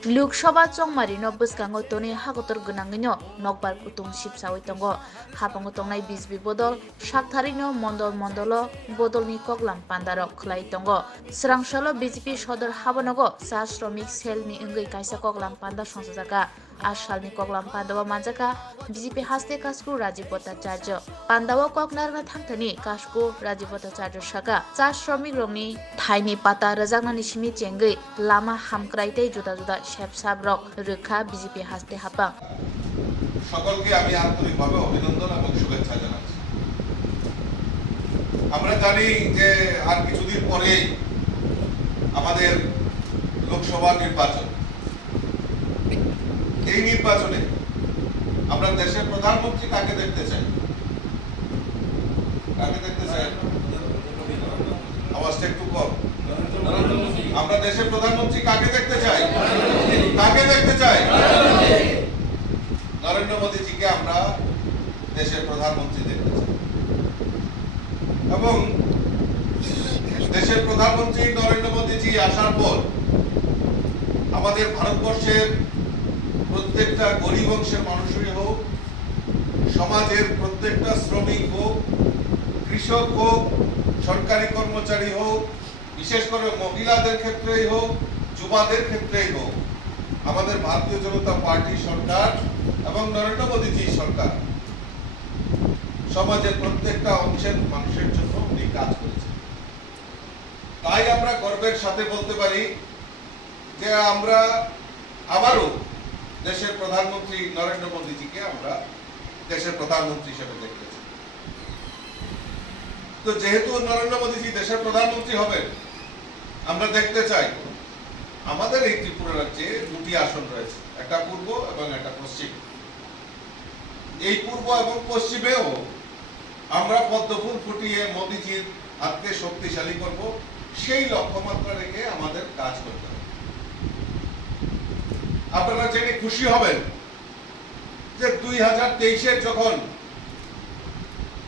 लोकसभा चंगमारिनो बसकांगो तोनि हागतर गनांगैनो नकबार कुतुं सिपसावै तंगो हापांगो तंनाय बिजबि बदल साकथारिनो मंडल मंडलो बदलनि कगलाम पान्दारक खलाई तंगो स्रांसालो बिजेपि सदर हाबनगो सा श्रमिक सेलनि इंगै कायसा कगलाम पान्दा संसजाका आसालनि कगलाम पान्दावा मानजाका बिजेपि हास्ते कास्कु राजीव भट्टाचार्य पान्दावा कगनारना थांथानि कास्कु राजीव भट्टाचार्य साका सा श्रमिक रंनि थाइनि पाता रजागनानि सिमि चेंगै लामा हामक्राइतै जुदा जुदा शेपसाब रक रोखा बिजेपि हास्ते हापा সকলকে আমি আন্তরিকভাবে অভিনন্দন এবং শুভেচ্ছা জানাচ্ছি। আমরা জানি যে আর কিছুদিন পরেই আমাদের লোকসভা নির্বাচন। এই নির্বাচনে আমরা দেশের প্রধানমন্ত্রী কাকে দেখতে চাই? কাকে দেখতে চাই? আওয়াজটা একটু কম। আমরা দেশের প্রধানমন্ত্রী কাকে দেখতে চাই? কাকে দেখতে চাই? নরেন্দ্র মোদীজিকে আমরা দেশের প্রধানমন্ত্রী দেখতে চাই এবং দেশের প্রধানমন্ত্রী নরেন্দ্র মোদীজি আসার পর আমাদের ভারতবর্ষের প্রত্যেকটা গরিব অংশের মানুষই হোক, সমাজের প্রত্যেকটা শ্রমিক হোক, কৃষক হোক, সরকারি কর্মচারী হোক, বিশেষ করে মহিলাদের ক্ষেত্রেই হোক, যুবাদের ক্ষেত্রেই হোক, আমাদের ভারতীয় জনতা পার্টি সরকার এবং নরেন্দ্র মোদীজি সরকার সমাজের প্রত্যেকটা অংশের মানুষের জন্য উনি কাজ করেছেন। তাই আমরা গর্বের সাথে বলতে পারি যে আমরা আবারও দেশের প্রধানমন্ত্রী নরেন্দ্র মোদীজিকে আমরা দেশের প্রধানমন্ত্রী হিসেবে দেখতে চাই। তো যেহেতু নরেন্দ্র মোদীজি দেশের প্রধানমন্ত্রী হবেন, আমরা দেখতে চাই আমাদের এই ত্রিপুরা রাজ্যে দুটি আসন রয়েছে, একটা পূর্ব এবং একটা পশ্চিম। এই পূর্ব এবং পশ্চিমেও আমরা পদ্মফুল ফুটিয়ে মোদীজির হাতকে শক্তিশালী করব, সেই লক্ষ্যমাত্রা রেখে আমাদের কাজ করতে হবে। আপনারা জেনে খুশি হবেন যে 2023-এর যখন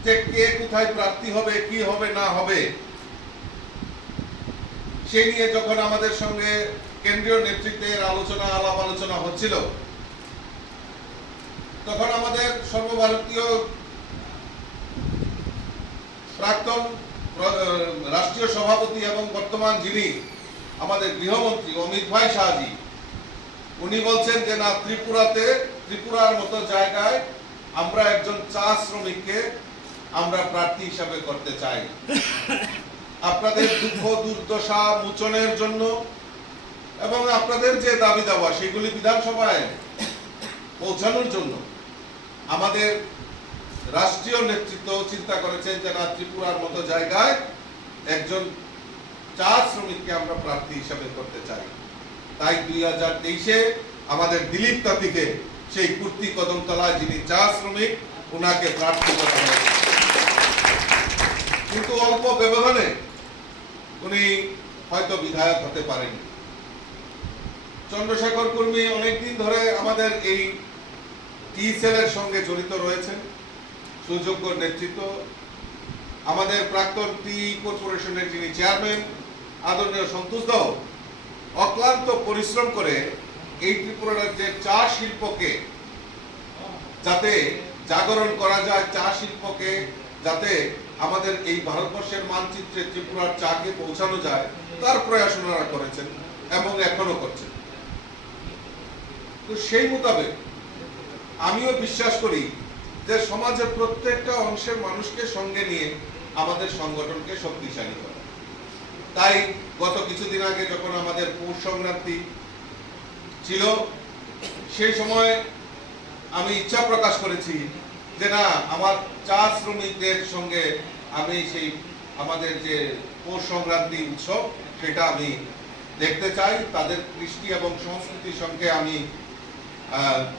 যে কে কোথায় প্রার্থী হবে, কি হবে না হবে, সেই নিয়ে যখন আমাদের সঙ্গে কেন্দ্রীয় নেতৃত্বের আলাপ আলোচনা হচ্ছিল, তখন আমাদের সর্বভারতীয় প্রাক্তন রাষ্ট্রীয় সভাপতি এবং বর্তমান যিনি আমাদের গৃহমন্ত্রী অমিত ভাই শাহজি, উনি বলছেন যে না, ত্রিপুরার মতো জায়গায় আমরা একজন চা শ্রমিককে আমরা প্রার্থী হিসাবে করতে চাই। আপনাদের দুঃখ দুর্দশা মোচনের জন্য এবং আপনাদের যে দাবি দাওয়া সেগুলি বিধানসভায় পৌঁছানোর জন্য আমাদের রাষ্ট্রীয় নেতৃত্ব চিন্তা করেছেন যে না, ত্রিপুরার মতো জায়গায় একজন চা শ্রমিককে আমরা প্রার্থী হিসাবে করতে চাই। তাই 2023-এ আমাদের দিলীপ তাঁতিকে, সেই কুর্তি কদমতলায় যিনি চা শ্রমিক, ওনাকে প্রার্থী করা হয়েছে। কিন্তু অল্প ব্যবধানে উনি হয়তো বিধায়ক হতে পারেনি। চন্দ্রশেখর কর্মী অনেকদিন ধরে আমাদের এই টি সেলের সঙ্গে জড়িত রয়েছেন, সুযোগ্য নেতৃত্ব। আমাদের প্রাক্তন টি কর্পোরেশনের যিনি চেয়ারম্যান আদরণীয় সন্তোষ দাও অক্লান্ত পরিশ্রম করে এই ত্রিপুরা রাজ্যের চা শিল্পকে যাতে জাগরণ করা যায়, চা শিল্পকে যাতে আমাদের এই ভারতবর্ষের মানচিত্রে ত্রিপুরার চাকে পৌঁছানো যায়, তার প্রয়াস ওনারা করেছেন এবং এখনো করছেন। তো সেই মোতাবেক আমিও বিশ্বাস করি যে সমাজের প্রত্যেকটা অংশের মানুষকে সঙ্গে নিয়ে আমাদের সংগঠনকে শক্তিশালী করা। তাই গত কিছুদিন আগে যখন আমাদের পৌষ সংক্রান্তি ছিল, সেই সময় আমি ইচ্ছা প্রকাশ করেছি যে না, আমার চা শ্রমিকদের সঙ্গে আমি সেই আমাদের যে পৌষ সংক্রান্তি উৎসব সেটা আমি দেখতে চাই। তাদের কৃষ্টি এবং সংস্কৃতির সঙ্গে আমি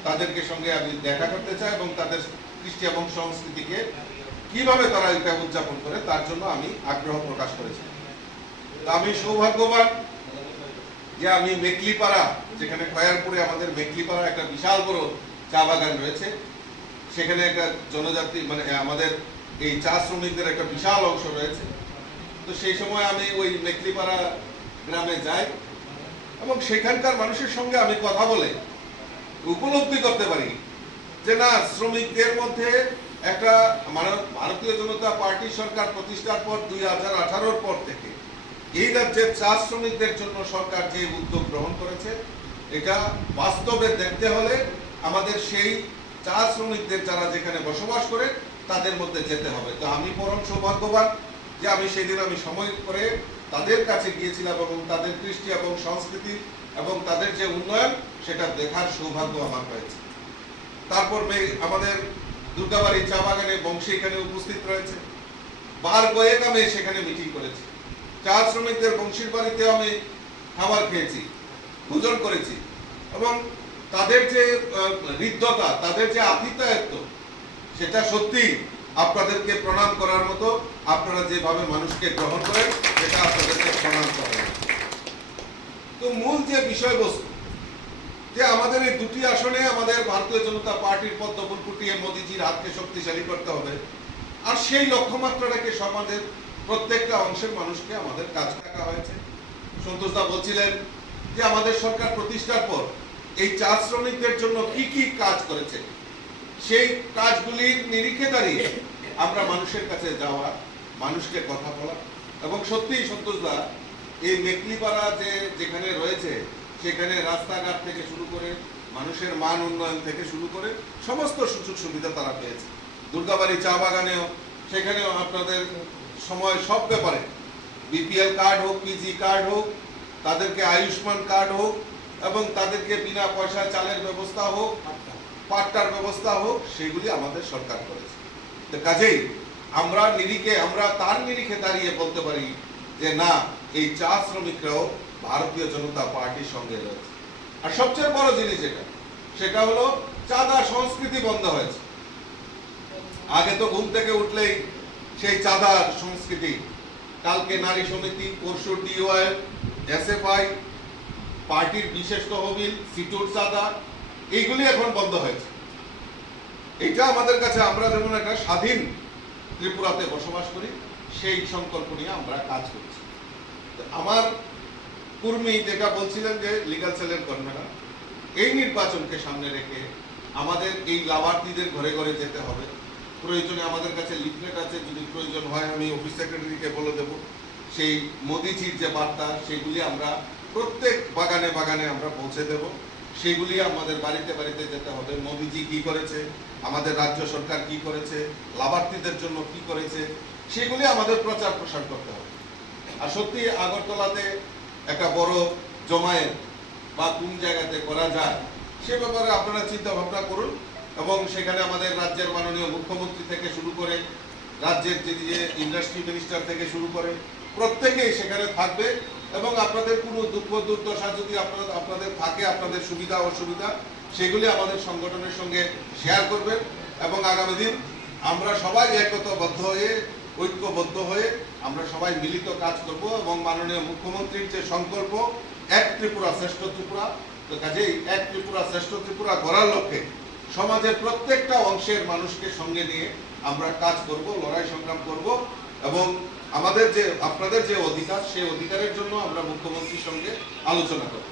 তাদেরকে সঙ্গে আমি দেখা করতে চাই এবং তাদের কৃষ্টি এবং সংস্কৃতিকে কিভাবে তারা এটা উদযাপন করে তার জন্য আমি আগ্রহ প্রকাশ করেছি। আমি সৌভাগ্যবান যে আমি মেকলিপাড়া, যেখানে খয়ারপুরে আমাদের মেকলিপাড়া একটা বিশাল বড় চা বাগান রয়েছে, সেখানে একটা জনজাতি মানে আমাদের এই চা শ্রমিকদের একটা বিশাল অংশ রয়েছে। তো সেই সময় আমি ওই মেকলিপাড়া গ্রামে যাই এবং সেখানকার মানুষের সঙ্গে আমি কথা বলে উপলব্ধি করতে পারি যে না, শ্রমিকদের মধ্যে একটা ভারতীয় জনতা পার্টি সরকার প্রতিষ্ঠার পর 2018-র পর থেকে এই রাজ্যের চা শ্রমিকদের জন্য সরকার যে উদ্যোগ গ্রহণ করেছে, এটা বাস্তবে দেখতে হলে আমাদের সেই চা শ্রমিকদের যারা যেখানে বসবাস করে তাদের মধ্যে যেতে হবে। তো আমি পরম সৌভাগ্যবান যে আমি সেদিন সময় করে তাদের কাছে গিয়েছিলাম এবং তাদের কৃষ্টি এবং সংস্কৃতি এবং তাদের যে উন্নয়ন সেটা দেখার সৌভাগ্য আমার হয়েছে। তারপর আমাদের দুর্গাবাড়ি চা বাগানে বংশী এখানে উপস্থিত রয়েছে, বার কয়েক আমি সেখানে মিটিং করেছি। চা শ্রমিকদের বংশীর বাড়িতে আমি খাবার খেয়েছি, ভোজন করেছি এবং তাদের যে হৃদ্যতা, তাদের যে আতিথেয়ত্ব, সেটা সত্যি আপনাদেরকে প্রণাম করার মতো। আপনারা যেভাবে মানুষকে গ্রহণ করেন সেটা আপনাদেরকে প্রণাম করেন। তো মূল যে বিষয়বস্তু যে আমাদের এই দুটি আসনে আমাদের ভারতীয় জনতা পার্টির পদ্ম ফুল ফুটিয়ে মোদিজির হাতকে শক্তিশালী করতে হবে, আর সেই লক্ষ্যমাত্রাটাকে সমাজের প্রত্যেকটা অংশের মানুষকে আমাদের কাজ রাখা হয়েছে। সন্তোষদা বলছিলেন যে আমাদের সরকার প্রতিষ্ঠার পর এই চা শ্রমিকদের জন্য কি কি কাজ করেছে, সেই কাজগুলির নিরিখে দাঁড়িয়ে আমরা মানুষের কাছে যাওয়া, মানুষকে কথা বলা। এবং সত্যি সন্তোষদা, এই মেকলিপাড়া যেখানে রয়েছে সেখানে রাস্তাঘাট থেকে শুরু করে মানুষের মান উন্নয়ন থেকে শুরু করে সমস্ত সুযোগ সুবিধা তারা পেয়েছে। দুর্গাবাড়ি চা বাগানেও সেখানেও আপনাদের সময় সব ব্যাপারে বিপিএল কার্ড হোক, পিজি কার্ড হোক, তাদেরকে আয়ুষ্মান কার্ড হোক এবং তাদেরকে বিনা পয়সায় চালের ব্যবস্থা হোক, পাট্টার ব্যবস্থা হোক, সেগুলি আমাদের সরকার করেছে। তো কাজেই আমরা তার নিরিখে দাঁড়িয়ে বলতে পারি যে না, এই চা শ্রমিকরাও ভারতীয় জনতা পার্টির সঙ্গে রয়েছে। আর সবচেয়ে বড় জিনিস সেটা হলো চাঁদা সংস্কৃতি বন্ধ হয়েছে। আগে তো ঘুম থেকে উঠলেই সেই চাঁদার সংস্কৃতি, কালকে নারী সমিতি, পরশু ডিওয়াইএফ, এসএফআই, পার্টির বিশেষ তহবিল, সিটুর চাঁদা, এইগুলি এখন বন্ধ হয়েছে। এটা আমাদের কাছে, আমরা যেমন একটা স্বাধীন ত্রিপুরাতে বসবাস করি, সেই সংকল্প নিয়ে আমরা কাজ করছি। আমার কর্মী যেটা বলছিলেন যে লিগ্যাল সেলের কনভেনার, এই নির্বাচনকে সামনে রেখে আমাদের এই লাভার্থীদের ঘরে ঘরে যেতে হবে। প্রয়োজনে আমাদের কাছে লিফলেট আছে, যদি প্রয়োজন হয় আমি অফিস সেক্রেটারিকে বলে দেব। সেই মোদিজির যে বার্তা, সেগুলি আমরা প্রত্যেক বাগানে বাগানে আমরা পৌঁছে দেব। সেগুলি আমাদের বাড়িতে বাড়িতে যেতে হবে। মোদিজি কি করেছে, আমাদের রাজ্য সরকার কি করেছে, লাভার্থীদের জন্য কি করেছে, সেগুলি আমাদের প্রচার প্রসার করতে হবে। আর সত্যি আগরতলাতে একটা বড় জমায়েত বা কোন জায়গাতে করা যায় সে ব্যাপারে আপনারা চিন্তা ভাবনা করুন। এবং সেখানে আমাদের রাজ্যের মাননীয় মুখ্যমন্ত্রী থেকে শুরু করে রাজ্যের যে ইন্ডাস্ট্রি মিনিস্টার থেকে শুরু করে প্রত্যেকেই সেখানে থাকবে। এবং আপনাদের কোনো দুঃখ দুর্দশা যদি আপনাদের থাকে, আপনাদের সুবিধা অসুবিধা, সেগুলি আমাদের সংগঠনের সঙ্গে শেয়ার করবেন। এবং আগামী দিন আমরা সবাই ঐক্যবদ্ধ হয়ে আমরা সবাই মিলিত কাজ করব। এবং মাননীয় মুখ্যমন্ত্রীর যে সংকল্প, এক ত্রিপুরা শ্রেষ্ঠ ত্রিপুরা, তো কাজেই এক ত্রিপুরা শ্রেষ্ঠ ত্রিপুরা গড়ার লক্ষ্যে সমাজের প্রত্যেকটা অংশের মানুষকে সঙ্গে নিয়ে আমরা কাজ করব, লড়াই সংগ্রাম করব। এবং আপনাদের যে অধিকার, সেই অধিকারের জন্য আমরা মুখ্যমন্ত্রীর সঙ্গে আলোচনা করব।